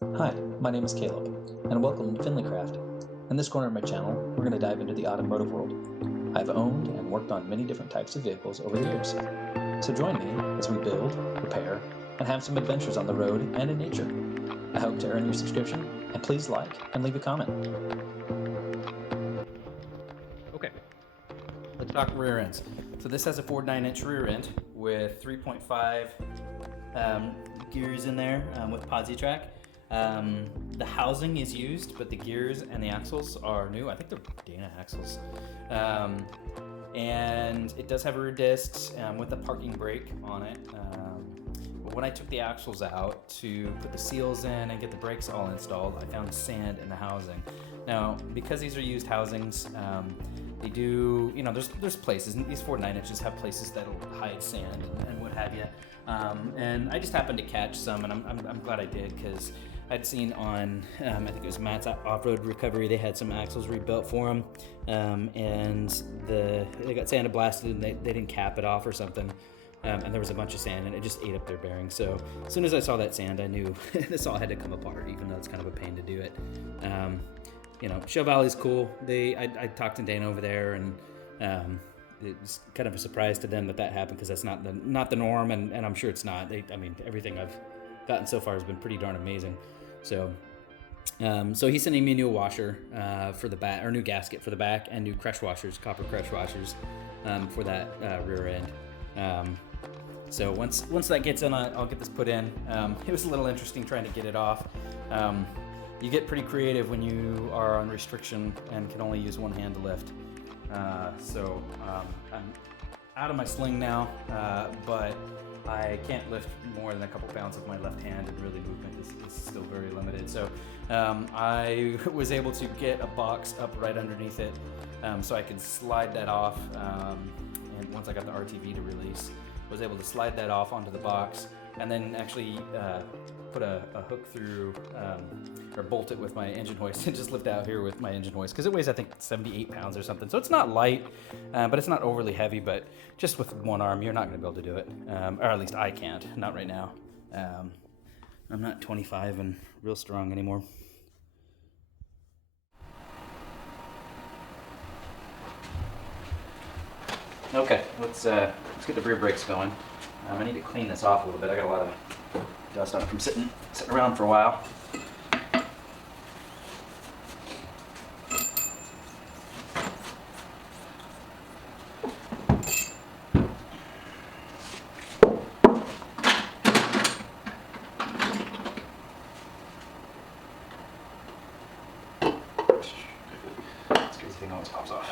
Hi, my name is Caleb, and welcome to Finleycraft. In this corner of my channel, we're going to dive into the automotive world. I've owned and worked on many different types of vehicles over the years. So join me as we build, repair, and have some adventures on the road and in nature. I hope to earn your subscription, and please like and leave a comment. Okay, let's talk rear ends. So this has a Ford 9-inch rear end with 3.5 gears in there with PosiTrack. The housing is used, but the gears and the axles are new. I think they're Dana axles. And it does have rear discs with a parking brake on it. But when I took the axles out to put the seals in and get the brakes all installed, I found sand in the housing. Now, because these are used housings, they do, there's places, and these Ford 9-inches have places that'll hide sand and what have you. And I just happened to catch some, and I'm glad I did, because I'd seen on, I think it was Matt's Off-Road Recovery, they had some axles rebuilt for them, and they got sandblasted and they didn't cap it off or something. And there was a bunch of sand and it just ate up their bearings. So as soon as I saw that sand, I knew this all had to come apart, even though it's kind of a pain to do it. Show Valley's cool. I talked to Dana over there, and it was kind of a surprise to them that happened, because that's not the norm, and I'm sure it's not. Everything I've gotten so far has been pretty darn amazing. So he's sending me a new washer for the back, or new gasket for the back, and new crush washers, copper crush washers for that rear end. So once that gets in, I'll get this put in. It was a little interesting trying to get it off. You get pretty creative when you are on restriction and can only use one hand to lift. So I'm out of my sling now, but I can't lift more than a couple pounds with my left hand, and really movement is still very limited. So I was able to get a box up right underneath it, so I could slide that off. And once I got the RTV to release, I was able to slide that off onto the box, and then actually put a hook through, or bolt it with my engine hoist, and just lift out here with my engine hoist, because it weighs, I think, 78 pounds or something. So it's not light, but it's not overly heavy, but just with one arm, you're not going to be able to do it. Or at least I can't, not right now. I'm not 25 and real strong anymore. Okay, let's get the rear brakes going. I need to clean this off a little bit. I got a lot of dust on it from sitting around for a while. This crazy thing always pops off.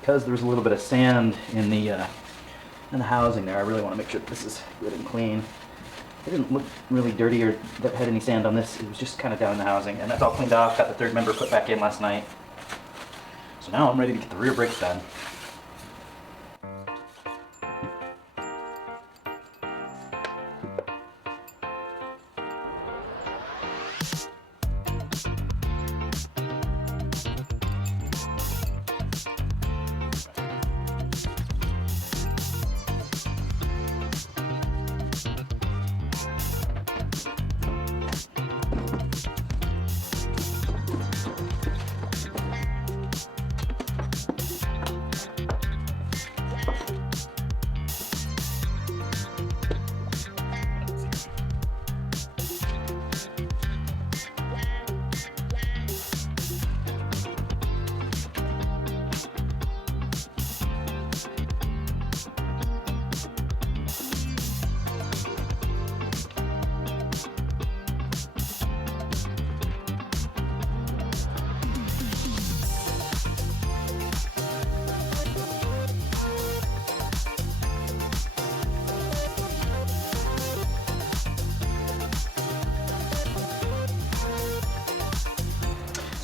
Because there's a little bit of sand in the housing there, I really want to make sure that this is good and clean. It didn't look really dirty or that had any sand on this. It was just kind of down in the housing, and that's all cleaned off. Got the third member put back in last night. So now I'm ready to get the rear brakes done.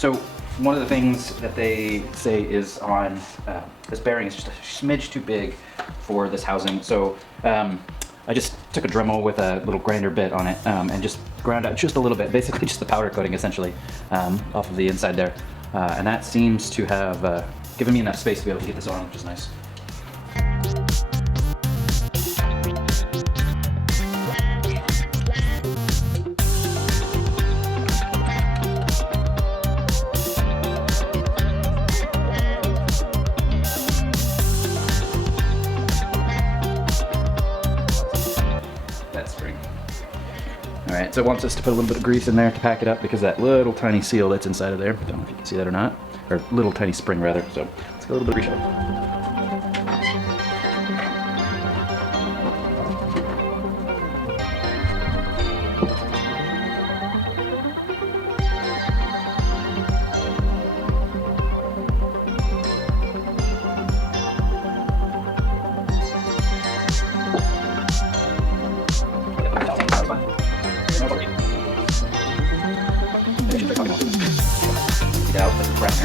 So one of the things that they say is on this bearing is just a smidge too big for this housing. So I just took a Dremel with a little grinder bit on it and just ground out just a little bit, basically just the powder coating essentially off of the inside there. And that seems to have given me enough space to be able to get this on, which is nice. Alright, so it wants us to put a little bit of grease in there to pack it up because that little tiny seal that's inside of there, I don't know if you can see that or not, or little tiny spring rather, so let's get a little bit of grease on. Out the ground.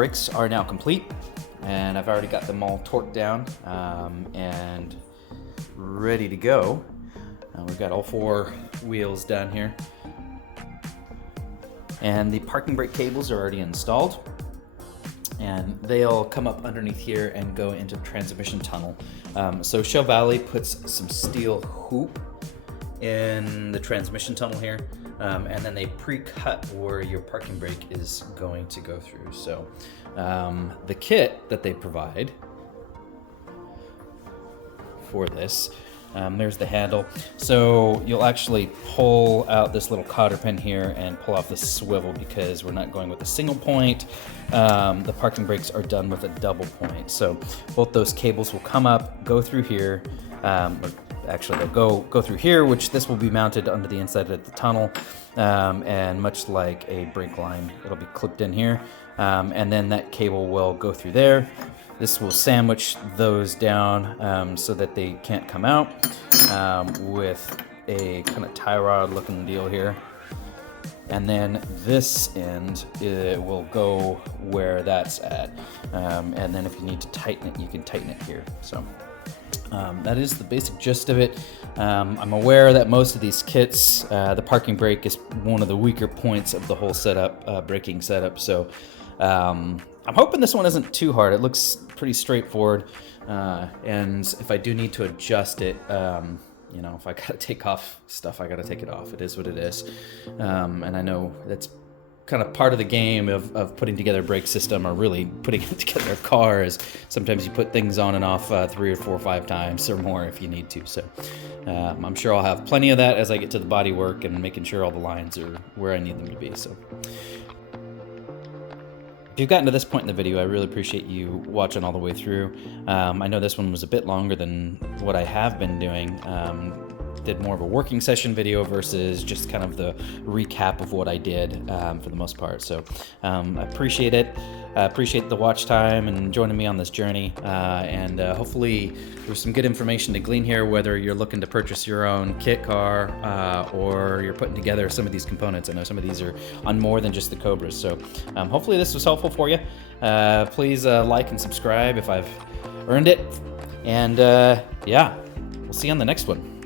brakes are now complete, and I've already got them all torqued down and ready to go. We've got all 4 wheels down here, and the parking brake cables are already installed, and they'll come up underneath here and go into the transmission tunnel. So Chevrolet puts some steel hoop in the transmission tunnel here, and then they pre-cut where your parking brake is going to go through. So the kit that they provide for this, there's the handle. So you'll actually pull out this little cotter pin here and pull off the swivel, because we're not going with a single point. The parking brakes are done with a double point. So both those cables will come up, go through here, or actually they'll go through here, which this will be mounted under the inside of the tunnel, and much like a brake line, it'll be clipped in here, and then that cable will go through there. This will sandwich those down so that they can't come out, with a kind of tie rod looking deal here. And then this end will go where that's at. And then if you need to tighten it, you can tighten it here. So that is the basic gist of it. I'm aware that most of these kits, the parking brake is one of the weaker points of the whole setup, braking setup. So I'm hoping this one isn't too hard. It looks pretty straightforward. And if I do need to adjust it, you know, if I gotta take off stuff, I gotta take it off. It is what it is. And I know that's kind of part of the game of putting together a brake system, or really putting together a car, is sometimes you put things on and off 3 or 4 or 5 times or more if you need to. So I'm sure I'll have plenty of that as I get to the body work and making sure all the lines are where I need them to be. So if you've gotten to this point in the video, I really appreciate you watching all the way through. I know this one was a bit longer than what I have been doing. Did more of a working session video versus just kind of the recap of what I did for the most part. So I appreciate it. I appreciate the watch time and joining me on this journey. And hopefully there's some good information to glean here, whether you're looking to purchase your own kit car or you're putting together some of these components. I know some of these are on more than just the Cobras. So hopefully this was helpful for you. Please like and subscribe if I've earned it. And yeah, we'll see you on the next one.